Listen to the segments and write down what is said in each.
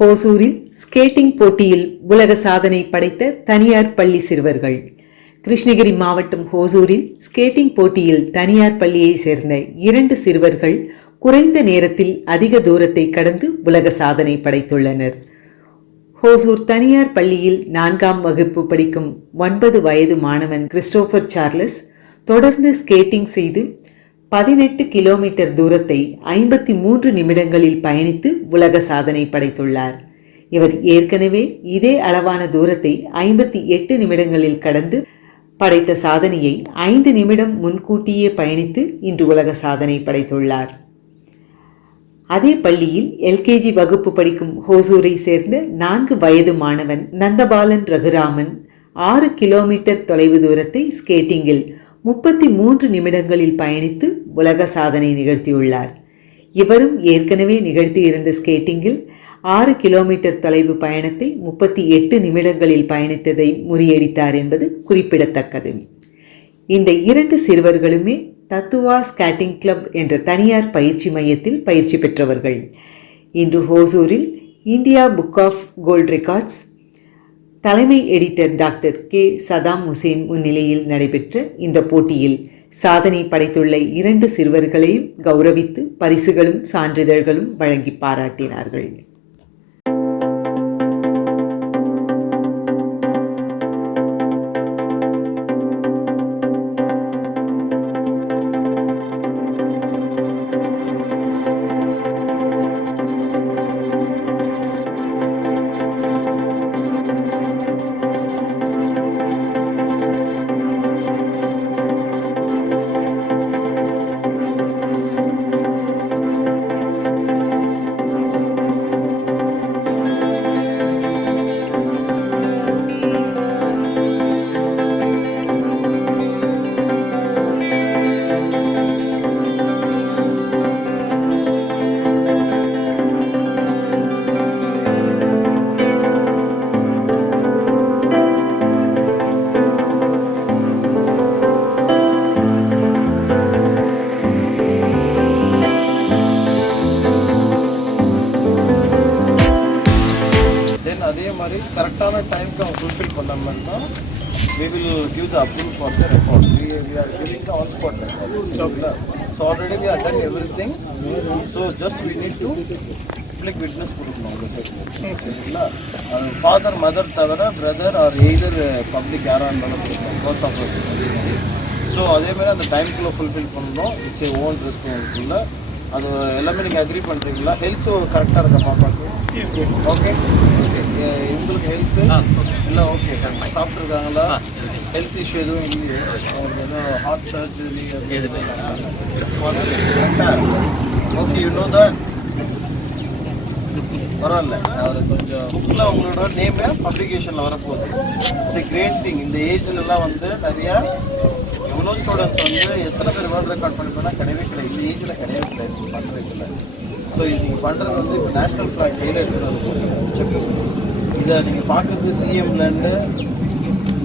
ஹோசூரில் skating போட்டியில் உலக சாதனை படைத்த தனியார் பள்ளி சிறுவர்கள். கிருஷ்ணகிரி மாவட்டம் ஹோசூரில் ஸ்கேட்டிங் போட்டியில் தனியார் பள்ளியை சேர்ந்த 2 சிறுவர்கள் குறைந்த நேரத்தில் அதிக தூரத்தை கடந்து உலக சாதனை படைத்துள்ளனர். ஹோசூர் தனியார் பள்ளியில் 4ஆம் வகுப்பு படிக்கும் 9 வயது மாணவன் கிறிஸ்டோபர் சார்லஸ் தொடர்ந்து ஸ்கேட்டிங் செய்து 18 கிலோமீட்டர் தூரத்தை 53 நிமிடங்களில் பயணித்து உலக சாதனை படைத்துள்ளார். இவர் ஏற்கனவே இதே அளவான தூரத்தை 58 நிமிடங்களில் கடந்து படைத்த சாதனையை 5 நிமிடம் முன்கூட்டியே பயணித்து இன்று உலக சாதனை படைத்துள்ளார். அதே பள்ளியில் எல்கேஜி வகுப்பு படிக்கும் ஹோசூரை சேர்ந்த 4 வயது மாணவன் நந்தபாலன் ரகுராமன் 6 கிலோமீட்டர் தொலைவு தூரத்தை ஸ்கேட்டிங்கில் 33 நிமிடங்களில் பயணித்து உலக சாதனை நிகழ்த்தியுள்ளார். இவரும் ஏற்கனவே நிகழ்த்தியிருந்த ஸ்கேட்டிங்கில் 6 கிலோமீட்டர் தொலைவு பயணத்தை 38 நிமிடங்களில் பயணித்ததை முறியடித்தார் என்பது குறிப்பிடத்தக்கது. இந்த 2 சிறுவர்களுமே தத்துவா ஸ்கேட்டிங் கிளப் என்ற தனியார் பயிற்சி மையத்தில் பயிற்சி பெற்றவர்கள். இன்று ஹோசூரில் India book of gold records தலைமை editor doctor K Saddam Hussain முன்னிலையில் நடைபெற்ற இந்த போட்டியில் சாதனை படைத்துள்ள 2 சிறுவர்களையும் கௌரவித்து பரிசுகளும் சான்றிதழ்களும் வழங்கி பாராட்டினார்கள். அதே மாதிரி கரெக்டான டைமுக்கு அவங்க ஃபுல்ஃபில் பண்ணோம்னா we will give the approval for the record. We are giving the on-spot record. So already we have done everything. So just we need to public witness கொடுக்கணும் அவங்க சரிங்களா. ஃபாதர் மதர் தவிர பிரதர் ஆர் எய்தர் பப்ளிக் யாராக இருந்தாலும் கொடுக்கணும் both of us. So அதேமாதிரி அந்த டைமுக்குள்ளே fulfil பண்ணணும். It's A own responsible. அது எல்லாமே நீங்கள் அக்ரி பண்ணுறீங்களா? ஹெல்த்து கரெக்டாக இருக்க பாப்பாக்கு ஓகே உங்களுக்கு ஹெல்த்து இல்லை ஓகே சாப்பிட்ருக்காங்களா? ஹெல்த் இஷ்யூ எதுவும் இல்லையே? அவங்களுக்கு எதுவும் heart surgery okay you know that பரவாயில்ல. அவர் கொஞ்சம் புக்கில் உங்களோட நேமே பப்ளிகேஷனில் வரப்போகுது. It's a great thing. இந்த ஏஜ்லலாம் வந்து நிறையா எவ்வளோ ஸ்டூடெண்ட்ஸ் வந்து எத்தனை பேர் வேர்ல்டு ரெக்கார்ட் பண்ணிப்போனா கிடையவே கிடையாது. இந்த ஏஜில் கிடையவே கிடையாது பண்ணுறதுல. ஸோ இது நீங்கள் பண்ணுறது வந்து இப்போ நேஷ்னல் ஃப்ளாக் கையில் எடுத்துகிட்டு இதை நீங்கள் பார்க்குறது சிஎம்லேருந்து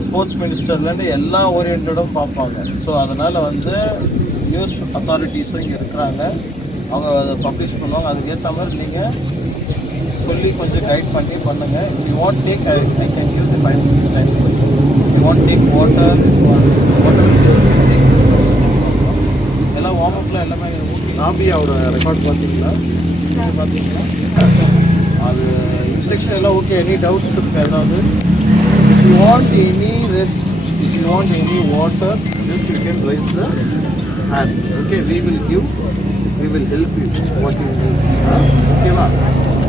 ஸ்போர்ட்ஸ் மினிஸ்டர்லேருந்து எல்லா ஓரியன்டும் பார்ப்பாங்க. ஸோ அதனால் வந்து நியூஸ் அத்தாரிட்டிஸும் இங்கே இருக்கிறாங்க. அவங்க அதை பப்ளிஷ் பண்ணுவாங்க. அதுக்கேற்ற மாதிரி நீங்கள் சொல்லி கொஞ்சம் கைட் பண்ணி பண்ணுங்கள். You want take I can use the 5 minutes time. You want take water எல்லாம் வார்ம் அப்பில் எல்லாமே நாபி அவரோட ரெக்கார்ட் பார்த்தீங்களா? அது இன்ஸ்ட்ரக்ஷன் எல்லாம் ஓகே. எனி டவுட்ஸ் இருக்கு ஏதாவது? If you want any rest, if you want any water, just you can raise the hand. Okay we will give, we will help you what you need. ஓகேவா?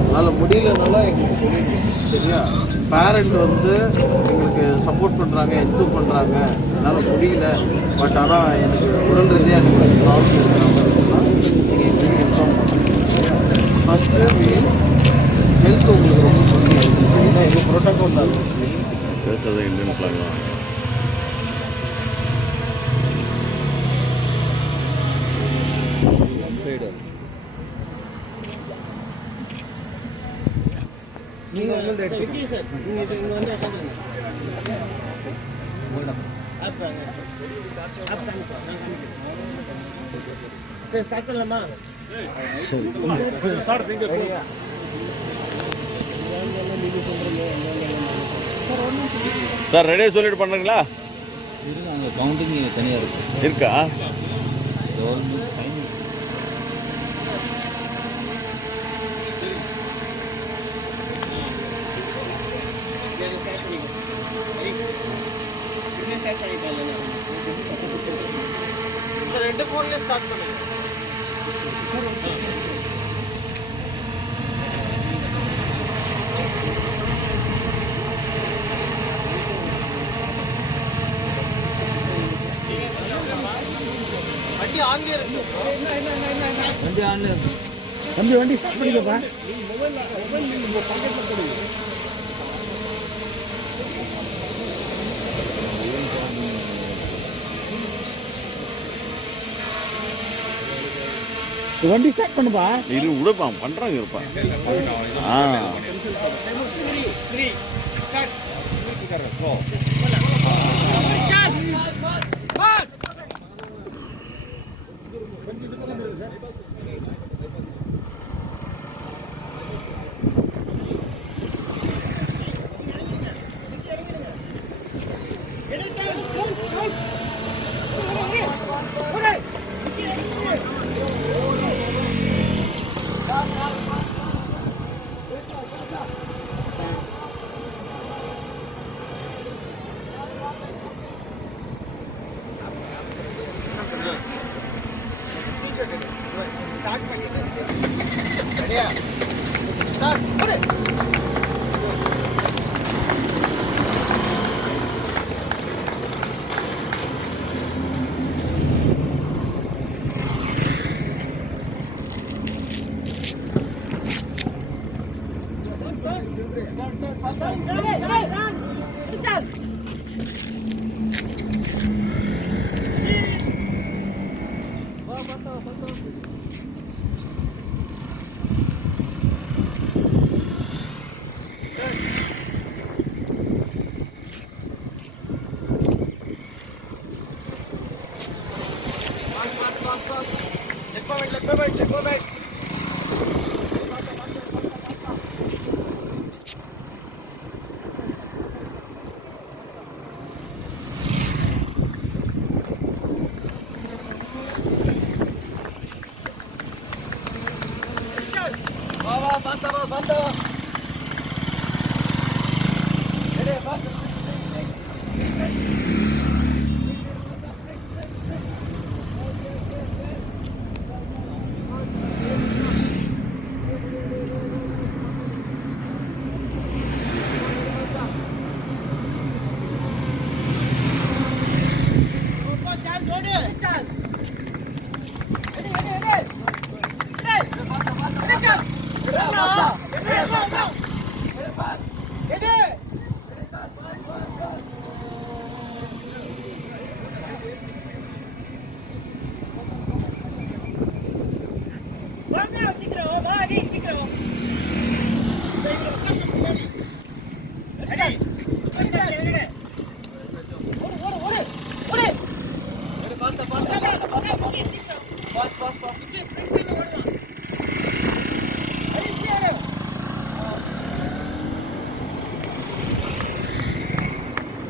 அதனால் முடியலனாலும் எங்களுக்கு சொல்லுங்க சரியா? Parent வந்து எங்களுக்கு சப்போர்ட் பண்ணுறாங்க, ஹெல்ப் பண்ணுறாங்க, என்னால் முடியல பட் ஆனால் எனக்கு உடல் ரீதியாக எனக்கு ப்ராப்ளம் இருக்கிறாங்க அப்படின்னா நீங்கள் எங்களுக்கு இன்ஃபார்ம் பண்ணுங்கள். ஃபஸ்ட்டு ஹெல்த் உங்களுக்கு ரொம்ப முக்கியம். ஏன்னா எங்கள் ப்ரோட்டோக்கால் தான் பேசுறது இந்தியன் பிளான் சைடு. நீங்கள் வந்து ஸ்டார்ட் பண்ணலாமா? சரி சார் ரெடியாக சொல்லிட்டு பண்ணுறீங்களா? இருக்கு, அங்கே கவுண்டிங் தனியாக இருக்கும். இருக்கா? Government fine. ரெண்டு ஃபோன்லேயே ஸ்டார்ட் பண்ணுங்க. வண்டி ஆன்லயே இருக்கு. வண்டி ஆன்ல இருக்கு. தம்பி வண்டி ஸ்டார்ட் பண்ணிக்கப்பா. வண்டி ஸ்டார்ட் பண்ணுப்பா. இது விடுப்பா பண்றாங்க இருப்பா.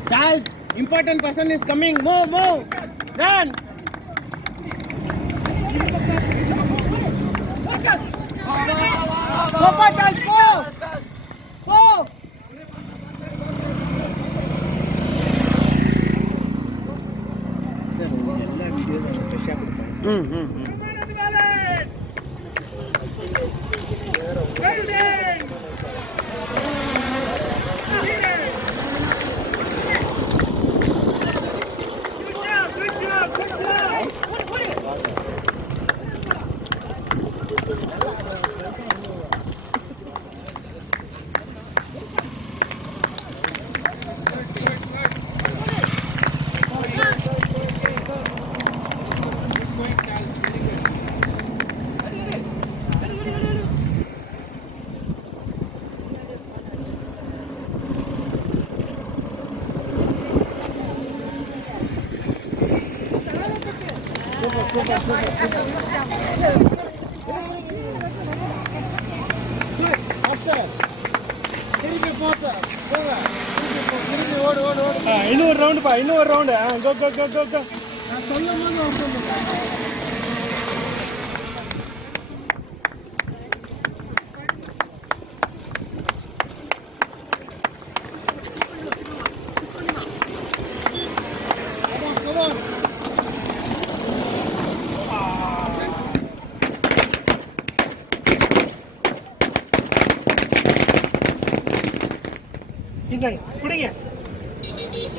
Charles, important person is coming. Move, move. Run. Go for Charles, go. Go. Sir, எல்லா வீடியோவும் ஃப்ரெஷ்ஷா கொடுப்பாங்க. Faster. திருப்பி போங்க. இன்னொரு ரவுண்டுப்பா, இன்னொரு ரவுண்டு. கோ கோ கோ கோ கோ. இந்தாங்க பிடிங்க.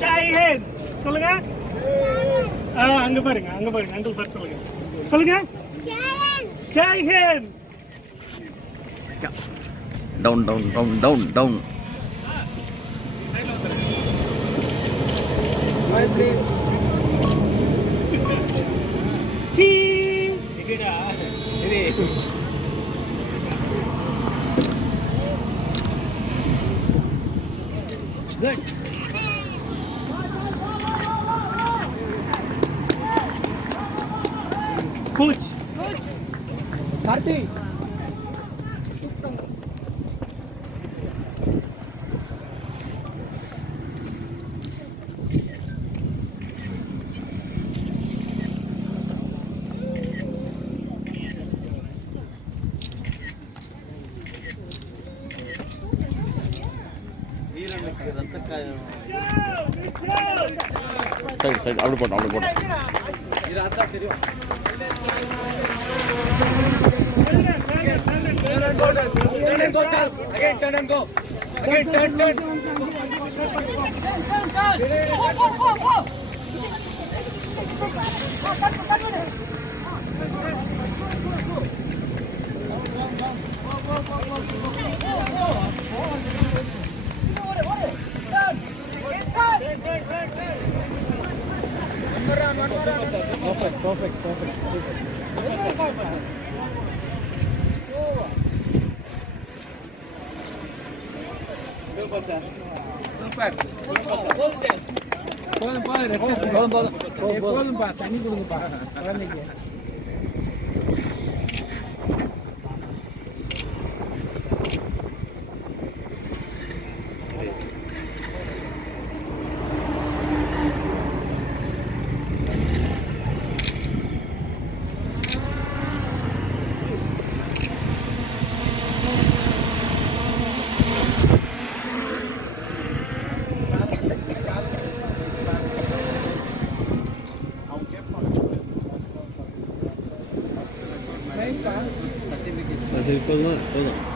ஜெய் ஹிந்த் சொல்லுங்க. அங்க பாருங்க, அங்க பாருங்க, அங்கிள் பார்த்து சொல்லுங்க. சொல்லுங்க. Jai Hind. Down down down down down. Cheese. Good. Coach. Karthi. Side side அப்படி போட்டோம் அப்படி போட்டோம். போதும்பா, தண்ணி கொடுங்கப்பா குழந்தைக்கு. சரி போதுமா போதும்.